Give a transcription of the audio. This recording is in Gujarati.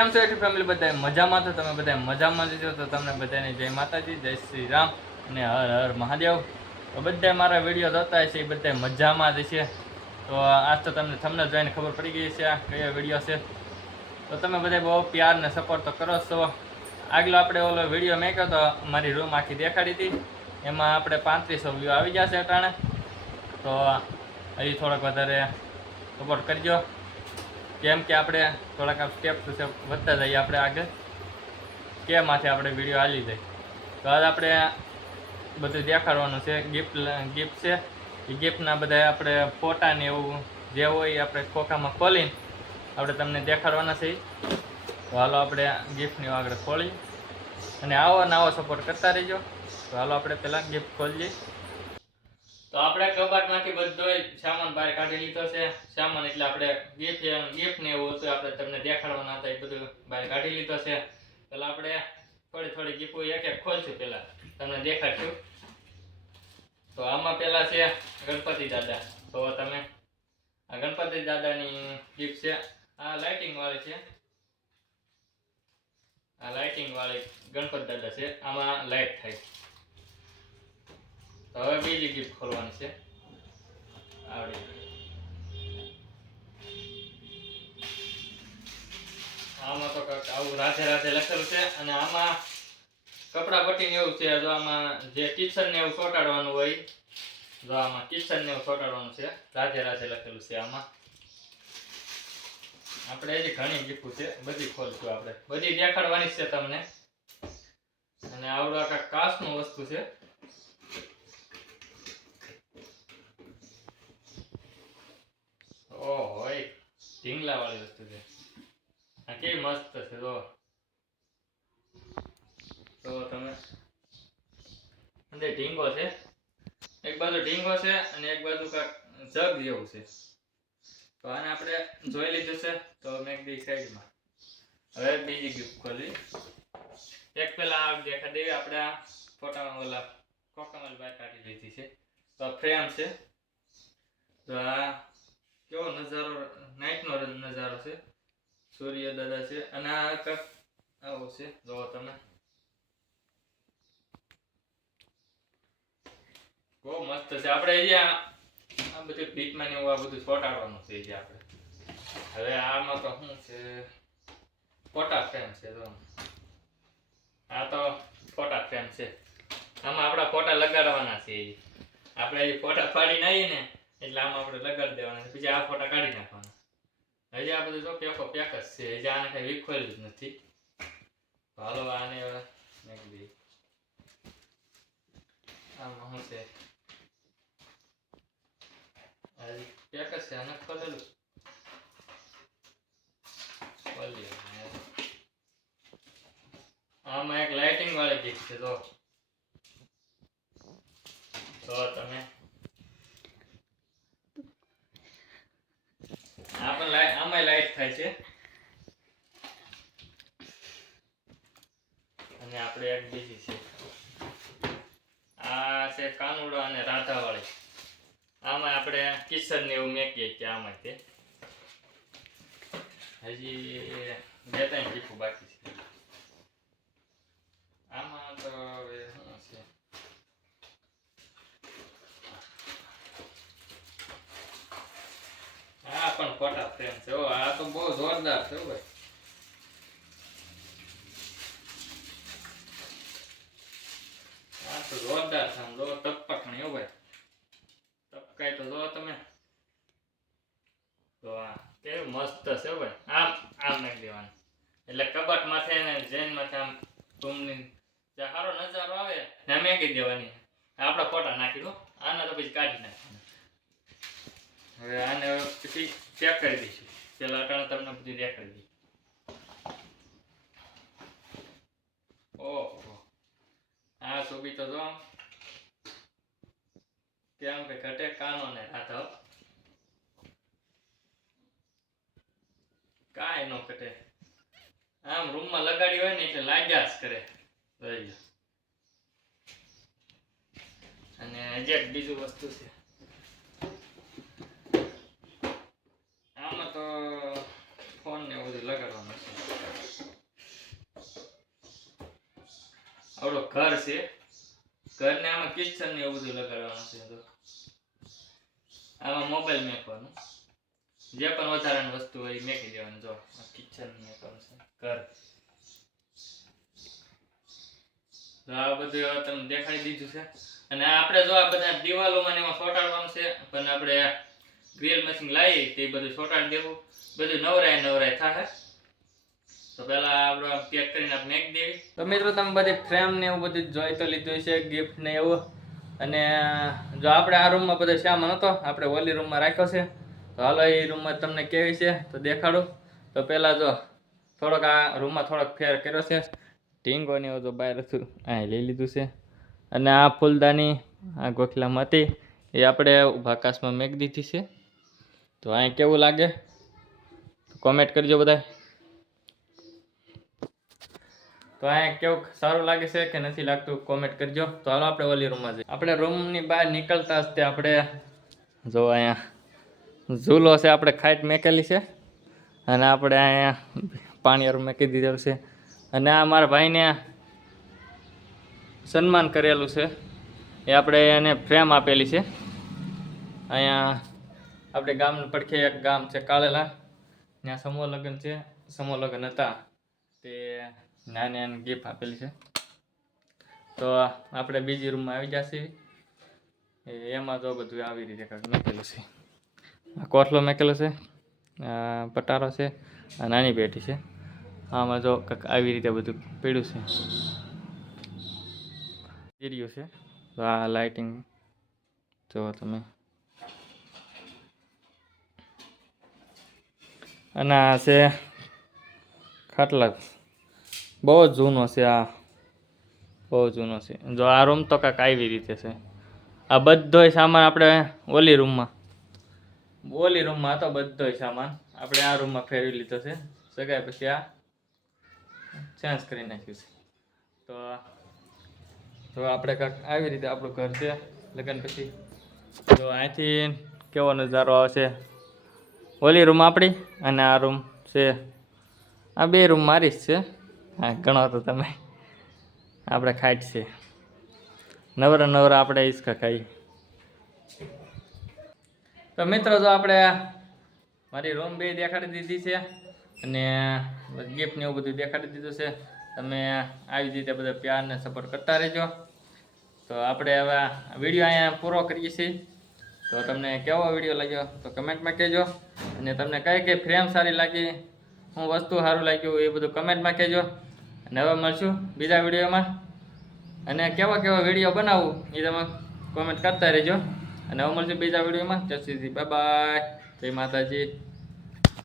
કેમ છો ફેમિલી બધા મજામાં તો તમે બધા મજામાં જજો તો તમને બધાને જય માતાજી, જય શ્રી રામ અને હર હર મહાદેવ. તો બધા મારા વીડિયો જોતા છે એ બધા મજામાં જ છે તો આજ તો તમને તમને જોઈને ખબર પડી ગઈ છે આ કયો વીડિયો છે. તો તમે બધા બહુ પ્યાર ને સપોર્ટ તો કરો જ છો. આગલો આપણે ઓલો વીડિયો મેક્યો તો મારી રૂમ આખી દેખાડી હતી. એમાં આપણે પાંત્રીસો વ્યૂ આવી જશે અટાણે. તો હજી થોડોક વધારે સપોર્ટ કરજો. કેમ કે આપણે થોડાક સ્ટેપ ટુ સ્ટેપ વધતા જઈએ આપણે આગળ. કે માથે આપણે વીડિયો હાલી જાય. તો આજ આપણે બધું દેખાડવાનું છે. ગિફ્ટ ગિફ્ટ છે. એ ગિફ્ટના બધા આપણે ફોટા ને એવું જે હોય એ આપણે ખોખામાં ખોલીને આપણે તમને દેખાડવાના છે. તો હાલો આપણે ગિફ્ટની આગળ ખોલી અને આવો ને આવો સપોર્ટ કરતા રહીજો. તો હાલો આપણે પહેલાં ગિફ્ટ ખોલીએ. તો આપણે કબાટમાંથી બધો સામાન બહાર કાઢી લીધો છે. સામાન એટલે આપણે ગેફ ગેફ ને એવું હતું, આપણે તમને દેખાડવાના હતા એ બધું બહાર કાઢી લીધો છે. પેલા આપણે થોડી થોડી ગીપો એક એક ખોલશું પેલા તમને દેખાડશું. તો આમાં પેલા છે ગણપતિ દાદા. તો તમે આ ગણપતિ દાદાની ગીફ છે. આ લાઇટિંગ વાળી છે. આ લાઇટિંગ વાળી ગણપતિ દાદા છે. આમાં લાઇટ થાય. તો હવે બીજી ગિફ્ટ ખોલવાની છે. આવડી આમાં તો આવું રાધે રાધે લખેલું છે અને આમાં કપડા પટ્ટીને એવું છે, જો આમાં જે કિચન ને એવું ચોંટાડવાનું હોય, જો આમાં કિચન એવું ચોંટાડવાનું છે, રાધે રાધે લખેલું છે આમાં. આપણે હજી ઘણી ગીફું છે, બધી ખોલશું આપણે. બધી દેખાડવાની છે તમને. અને આવડું આખા કાચનું વસ્તુ છે ઓહો એ ઢીંગલા વાળી વસ્તુ છે. આ કેવી મસ્ત છે, જો. તો તમે. અંદર ઢીંગો છે. એક બાજુ ઢીંગો છે અને એક બાજુ જગ જેવું છે. તો આને આપણે જોઈ લીધું છે, તો મેં દી સાઈડમાં. હવે બીજી ગિફ્ટ ખોલી એક પેલા દેખા દેવી, આપણે આ ફોટામાં ઓલા કોકામાં બહાર કાઢી લીધી છે. તો ફ્રેમ છે. તો આ કેવો નજારો નાઇટનો નજારો છે? સૂર્ય દાદા છે. અને આ કંઈક આવો છે. જોવો તમે. બહુ મસ્ત છે. આપણે જે આ બધું ભીતમાં ને એવું આ બધું ચોંટાડવાનું છે જે આપણે. હવે આમાં તો શું છે? ફોટા ફ્રેમ છે, જો. આ તો ફોટા ફ્રેમ છે. આમાં આપણા ફોટા લગાડવાના છે. આપણે ફોટા પાડીને આવીએ ને એટલે આમાં આપણે લગાડી દેવાના બીજા આ ફોટા કાઢી નાખવાના. હજી આ બધું જો પેકો પેક જ છે. હજી આને કઈ વિખોલ્યું જ નથી. તો હાલો આને નાખી દઈએ આમાં શું છે? પેક જ છે, આને ખોલેલું. આમાં એક લાઇટિંગ વાળી ગીત છે તો તમે આ પણ લાઈટ આમાંય લાઈટ થાય છે. અને આપણે એક બીજી છે આ છે કાનુડો અને રાધાવાળી. આમાં આપણે કિશન ને એવું મેકીએ કે આમાં તે હજી બે ત્રણ ટીપું બાકી છે. આમાં તો હવે શું છે આ પણ ફોટા ફ્રેમ છે. આ તો બહુ જોરદાર છે ભાઈ. આ તો જોરદાર છે જો ટપકણી હો ભાઈ. ટપકાય તો જો તમે. તો આ કેવું મસ્ત છે ભાઈ. આમ આમ નાખી દેવાનું. એટલે કબાટ માથે ને જૈન માથે આમ રૂમની સારો નજારો આવે ને મેં મેકી દેવાની. આપણા ફોટા નાખી દો આના તો પછી કાઢી નાખવાના. હવે આને પછી ચેક કરી દઈશું. પેલા અટાણે તમને બધું દેખાડી દઈ ઓહો. આ સોબી તો જો કેમ કે ઘટે કાનો ને હાથ તો કાંઈ ન ઘટે. આમ રૂમમાં લગાડી હોય ને એટલે લાગ્યા જ કરે. અને હજી બીજું વસ્તુ છે આપણો ઘર છે. ઘરને આમાં કિચન ને એવું બધું લગાડવાનું છે તો. આમાં મોબાઈલ મેકવાનું. જે પણ વધારાની વસ્તુ હોય એ મેકી દેવાનું. જો કિચન મેકવાનું છે, ઘર. આ બધું તમને દેખાડી દીધું છે. અને આપણે જો આ બધા દિવાલોમાં ને એમાં ચોંટાડવાનું છે, પણ આપણે ગ્રીલ મશીન લાવી તે બધું ચોંટાડી દેવું. બધું નવરાય નવરાય થાય. તો પહેલા આપણે પેક કરીને આપણે મેક દેવી તો મિત્રો તમે બધી ફ્રેમ ને એવું બધું જોઈ તો લીધું છે ગિફ્ટ ને એવું. અને, જો આપણે આ રૂમમાં બધો સામાન હતો, આપણે ઓલી રૂમમાં રાખ્યો છે. તો હાલો એ રૂમમાં તમને કેવી છે તો દેખાડું. તો પહેલાં જો, થોડોક આ રૂમમાં થોડોક ફેર કર્યો છે. ઢીંગો ને એવું જો બહાર હતું આ લઈ લીધું છે. અને આ ફૂલદાની, આ ગોખલામાં હતી, એ આપણે ભાકાશમાં મેક દીધી છે. તો અહીં કેવું લાગે? કોમેન્ટ કરજો બધા તો અહીંયા કેવું સારું લાગે છે કે નથી લાગતું કોમેન્ટ કરજો. તો હાલો આપણે ઓલી રૂમમાં જઈએ. આપણે રૂમની બહાર નીકળતા જ તે આપણે જો અહીંયા ઝૂલો છે, આપણે ખાઈટ મેકેલી છે અને આપણે અહીંયા પાણીયારું મેકી દીધેલું છે. અને આ મારા ભાઈને સન્માન કરેલું છે. એ આપણે એને ફ્રેમ આપેલી છે. અહીંયા આપણે ગામની પડખે એક ગામ છે કાળેલા ત્યાં સમૂહ લગ્ન છે, સમૂહ લગ્ન હતા. તે નાની નાની ગિફ્ટ આપેલી છે. તો આપણે બીજી રૂમમાં આવી જશે. એમાં જો બધું આવી રીતે મેકેલું છે. આ કોથલો મેકેલો છે પટારો છે નાની પેટી છે. આમાં જો કંઈક આવી રીતે બધું પીડ્યું છે. એરિયો છે. તો આ લાઇટિંગ જુઓ તમે. અને આ છે ખાટલા. બહુ જ જૂનો છે આ. બહુ જૂનો છે. જો આ રૂમ તો કાંઈક આવી રીતે છે. આ બધોય સામાન આપણે ઓલી રૂમમાં ઓલી રૂમમાં હતો બધોય સામાન. આપણે આ રૂમમાં ફેરવી લીધો છે. સગાઈ પછી આ ચેન્જ કરી નાખ્યું છે. તો જો આપણે કાંઈક આવી રીતે આપણું ઘર છે. લગ્ન પછી તો અહીંથી કેવો નજારો આવશે? ઓલી રૂમ આપણી અને આ રૂમ છે. આ બે રૂમ મારી જ છે. હા, ગણો તો તમે. આપણે ખાટ છે. નવરા નવરા આપણે ઈસકા ખાઈ તો મિત્રો, જો આપણે મારી રૂમ બે દેખાડી દીધી છે અને ગિફ્ટ ને એવું બધું દેખાડી દીધું છે. તમે આવી રીતે બધા પ્યારને સપોર્ટ કરતા રહેજો. તો આપણે હવે વીડિયો અહીંયા પૂરો કરીએ છીએ. તો તમને કેવો વીડિયો લાગ્યો તો કમેન્ટમાં કહેજો. અને તમને કઈ કઈ ફ્રેમ સારી લાગી, હું વસ્તુ સારું લાગ્યું એ બધું કમેન્ટમાં કહેજો. અને હવે મળશું બીજા વિડીયોમાં. અને કેવા કેવા વીડિયો બનાવવું એ તમે કોમેન્ટ કરતા રહેજો. અને હવે મળશું બીજા વિડીયોમાં. જય શ્રી બાય બાય જય માતાજી.